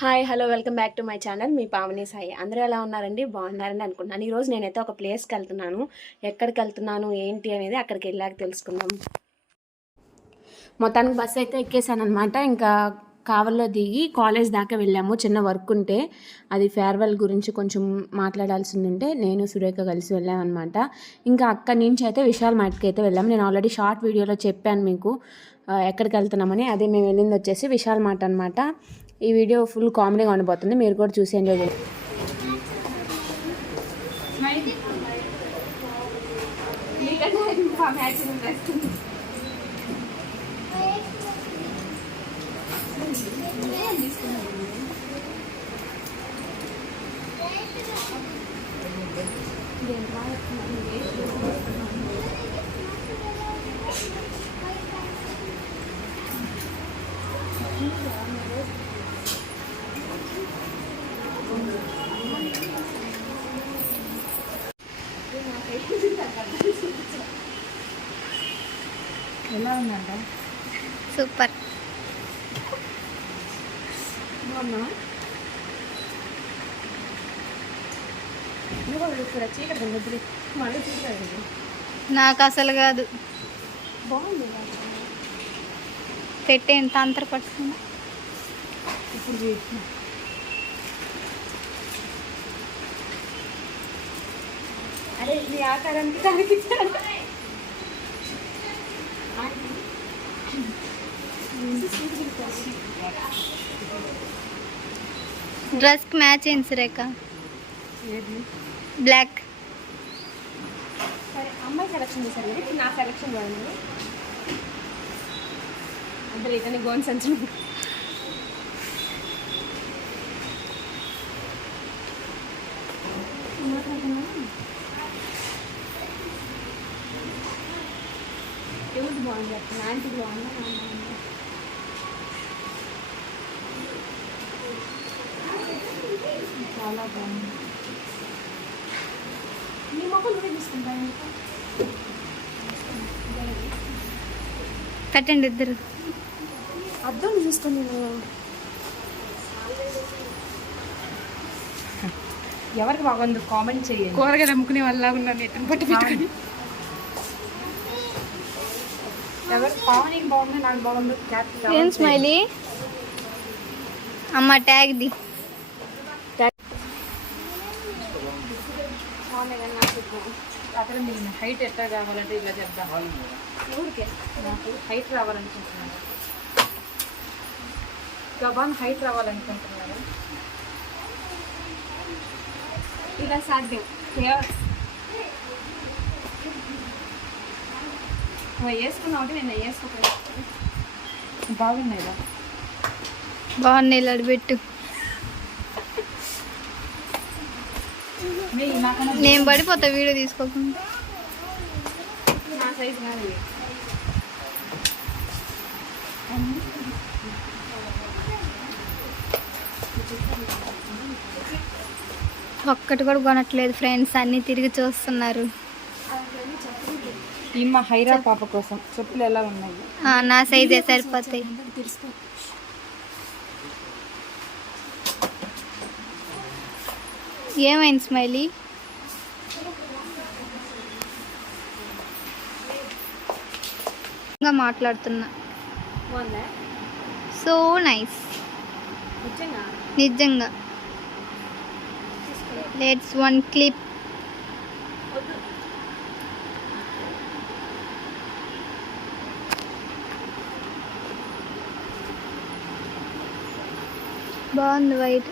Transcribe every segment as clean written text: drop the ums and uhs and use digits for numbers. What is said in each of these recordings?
Hi hello welcome back to my channel మీ పావని సాయి. అందరూ ఎలా ఉన్నారండి? బాగున్నారని అనుకుంటున్నాను. ఈరోజు నేనైతే ఒక ప్లేస్కి వెళ్తున్నాను. ఎక్కడికి వెళ్తున్నాను ఏంటి అనేది అక్కడికి వెళ్ళాక తెలుసుకుందాం. మొత్తానికి బస్సు అయితే ఎక్కేసాను అనమాట. ఇంకా కావల్లో దిగి కాలేజ్ దాకా వెళ్ళాము. చిన్న వర్క్ ఉంటే అది ఫేర్వెల్ గురించి కొంచెం మాట్లాడాల్సింది ఉంటే నేను సురేఖ కలిసి వెళ్ళామన్నమాట. ఇంకా అక్కడి నుంచి అయితే విశాల్ మార్ట్కి అయితే వెళ్ళాము. నేను ఆల్రెడీ షార్ట్ వీడియోలో చెప్పాను మీకు ఎక్కడికి వెళ్తున్నామని. అదే మేము వెళ్ళింది వచ్చేసి విశాల్ మార్ట్ అనమాట. ఈ వీడియో ఫుల్ కామెడీగా ఉండబోతుంది, మీరు కూడా చూసి ఎంజాయ్ చేయండి. ఎలా ఉందంట? సూపర్. నాకు అసలు కాదు, బాగుంది. పెట్టేంత అంతర పడుతుంది. ఇప్పుడు అరే నీ ఆకారానికి దానికి డ్రెస్కి మ్యాచ్ అయింది సురేఖ, బ్లాక్. సరే అమ్మాయి సెలక్షన్ చేశాను, ఇప్పుడు నా సెలక్షన్ కాదు. అంటే ఇతని గోన్ సంచు ఎవరు బాగుంది? యాంటీ బాగుందా? చాలా బాగుంది. నీ మొక్కలు కూడా తీసుకుంటా. కట్టండి ఇద్దరు. అర్థం చూసుకొని ఎవరికి బాగుంది కామెంట్ చేయండి. కూరగాయలు అమ్ముకునే వాళ్ళ ఉన్నాను ఎట్టని పట్టి పెట్టుకొని. ఎవరికి పావనికి బాగుంది, నాకు బాగుంది. ఏం స్మైలీ అమ్మ ట్యాగ్ది. అక్కడ నేను హైట్ ఎట్లా కావాలంటే ఇలా చెప్తాను. ఊరికే నాకు హైట్ రావాలనుకుంటున్నాను. గబాన్ హైట్ రావాలనుకుంటున్నాను. ఇలా సాధ్యం. వేసుకున్నావు అంటే నేను వేసుకోలేదు. బాగున్నాయి బాగున్నాయి, లడిపెట్టు. నేను పడిపోతా వీడియో తీసుకోకుండా. నా సైజ్ కాదు. ఒక్కటి కూడా కొనట్లేదు ఫ్రెండ్స్, అన్నీ తిరిగి చూస్తున్నారు. మా హైరా పాప కోసం చెప్పులు ఎలా ఉన్నాయి? నా సైజే సరిపోతాయి. ఏమైంది స్మైలీ? ఇంకా మాట్లాడుతున్నా. సో నైస్, నిజంగా. Let's one clip. బాగుంది వైట్.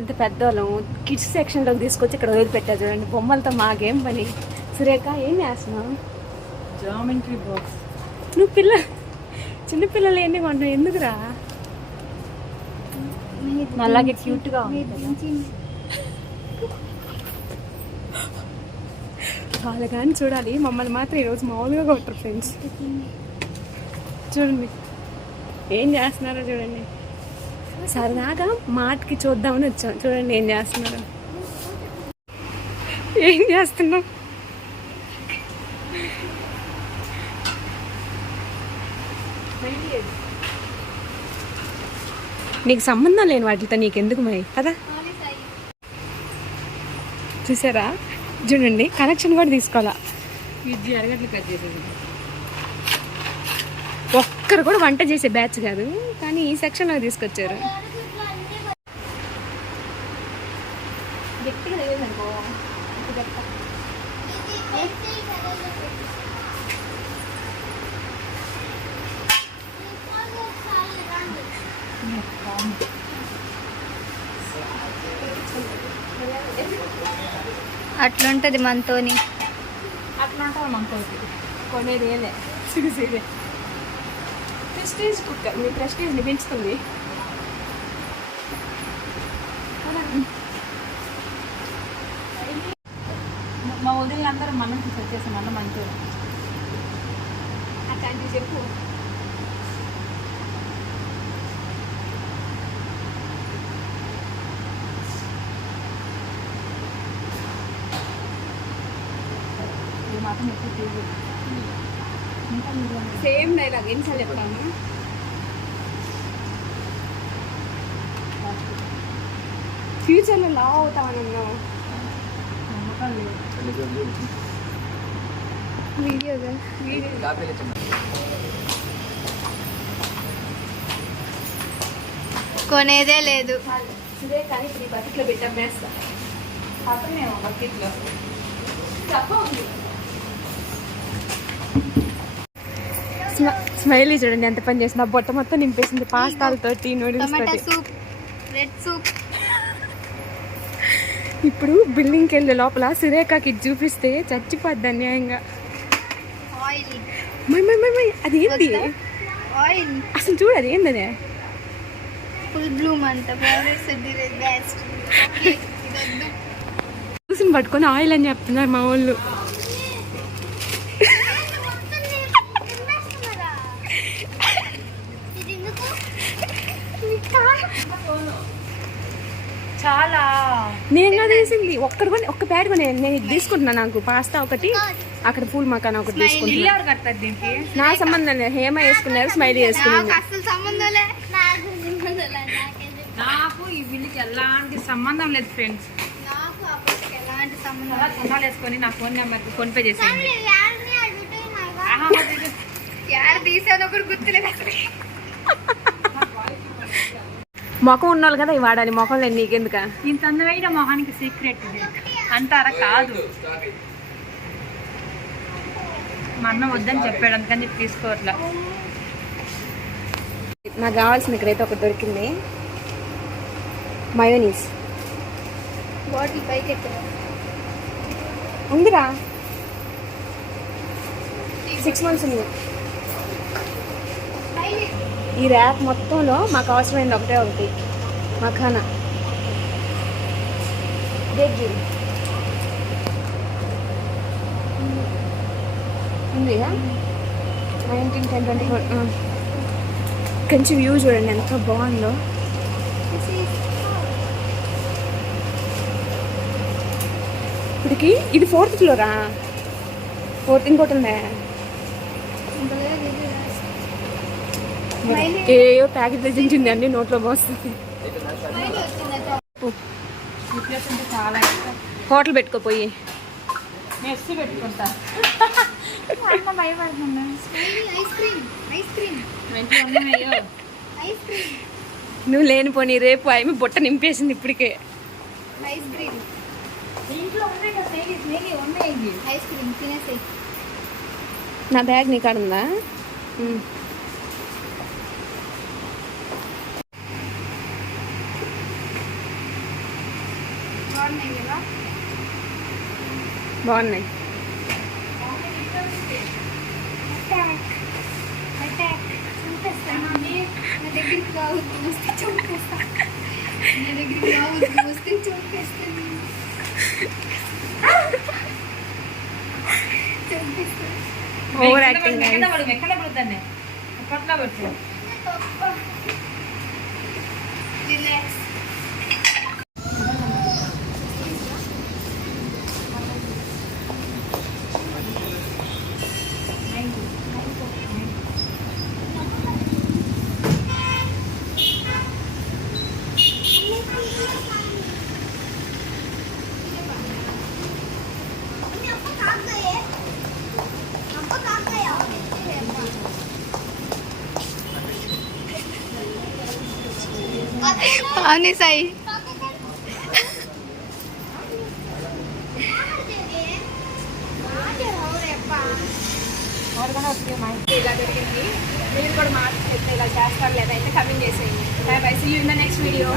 ఇంత పెద్దవాళ్ళం కిడ్స్ సెక్షన్లోకి తీసుకొచ్చి ఇక్కడ వదిలిపెట్టా చూడండి. బొమ్మలతో మాకేం పని. సురేఖ ఏం చేస్తున్నావు? Geometry box. నువ్వు చిన్నపిల్లలు ఏంటి కొంటావు? ఎందుకురా? అలాగే క్యూట్గా వాళ్ళు కానీ చూడాలి. మమ్మల్ని మాత్రం ఈరోజు మామూలుగా కొట్టరు ఫ్రెండ్స్. చూడండి ఏం చేస్తున్నారో చూడండి. సరదాగా మార్ట్కి చూద్దామని వచ్చాం. చూడండి ఏం చేస్తున్నారు. ఏం చేస్తున్నావు? నీకు సంబంధం లేని వాటితో నీకెందుకు మై కదా. చూసారా, చూడండి కనెక్షన్ కూడా తీసుకోవాలా. ఒక్కరు కూడా వంట చేసే బ్యాచ్ కాదు, కానీ ఈ సెక్షన్లో తీసుకొచ్చారు. అట్లుంటది మనతోని. అట్లా ఉంటుంది మనతో కొనేది ఏలే. ప్రెస్టీజ్ కుక్కర్ మీ ప్రెస్టీజ్ని పెంచుతుంది. మా వదిలినందరూ మనం వచ్చేసాం అన్న మనతో అట్లాంటివి చెప్పు. సేమ్ డైలాగ్ ఎన్నిసార్లు చెప్తాను. ఫ్యూచర్లో లా అవుతామన్నా కొనేదే లేదు. ఇదే కానీ ఇప్పుడు ఈ బకెట్లో పెట్టాం వేస్తా. అప్పుడేమో బకెట్లో తప్ప ఉంది. స్మైలీ చూడండి ఎంత పని చేసింది. బొట్ట మొత్తం నింపేసింది పాస్తాలతో, noodles tomato soup, red soup. ఇప్పుడు బిల్డింగ్కి వెళ్ళే లోపల సురేఖకి చూపిస్తే చచ్చిపోద్ది అన్యాయంగా. ఆయిల్ అది ఏంటి ఆయిల్ అసలు చూడు, అది ఏంటనే ఫుల్ బ్లూమ్ అంట. బెస్ట్ చూసిని పట్టుకొని ఆయిల్ అని చెప్తున్నారు మా వాళ్ళు. చాలా నేను తెలిసింది ఒక్కడు కొని ఒక్క ప్యాడ్ కొని నేను ఇది తీసుకుంటున్నా. నాకు పాస్తా ఒకటి, అక్కడ పూల్ మకాన్ ఒకటి తీసుకుంటున్నా. నా సంబంధం లేదు. హేమ వేసుకున్నారు, స్మైలీ వేసుకున్నారు. నాకు ఈ వీళ్ళకి ఎలాంటి సంబంధం లేదు ఫ్రెండ్స్. కొనాలు వేసుకొని నా ఫోన్ నెంబర్కి ఫోన్పే చేసేయండి. మొఖం ఉన్నోళ్ళు కదా ఇవి వాడాలి. మొఖం లేదు నీకెందుక? ఇంత అందమైన మొహానికి సీక్రెట్ ఇది అంటారా? కాదు, మా అన్న వద్దని చెప్పాడు, అందుకని చెప్పి తీసుకోవట్లా. నాకు కావాల్సిన ఇక్కడైతే ఒకటి దొరికింది, మయోనీస్. బాటిల్ పైకి ఉందిరా, 6 months ఉంది. ఈ ర్యాక్ మొత్తంలో మాకు అవసరమైంది ఒకటే ఒకటి, మఖానా. ఉంది 1910-24. కొంచెం వ్యూ చూడండి ఎంత బాగుందో. ఇప్పటికి ఇది 4th ఫ్లోరా? 4th ఇంకోటి ఉందా? ఏయో ప్యాకెట్ తెచ్చింది అన్ని నోట్లో మోస్తుంది. చాలా ఇష్టం. హోటల్ పెట్టుకోపోయి మెస్సి పెట్టుకుంటా. భయపడుతున్నా. నువ్వు లేనిపోని రేపు ఆమె బుట్ట నింపేసింది ఇప్పటికే. నా బ్యాగ్ నీ కాడుందా? బాగున్నాయి. Over acting. ఎక్కడ పడుతుంది ఎప్పట్లో పెట్టు. అవును సాయి. ఇలా జరిగింది, మీరు కూడా మాట చెప్తే ఇలా చేస్తారు లేదా అయితే కమెంట్ చేసేయండి. Bye bye, see you in the next video.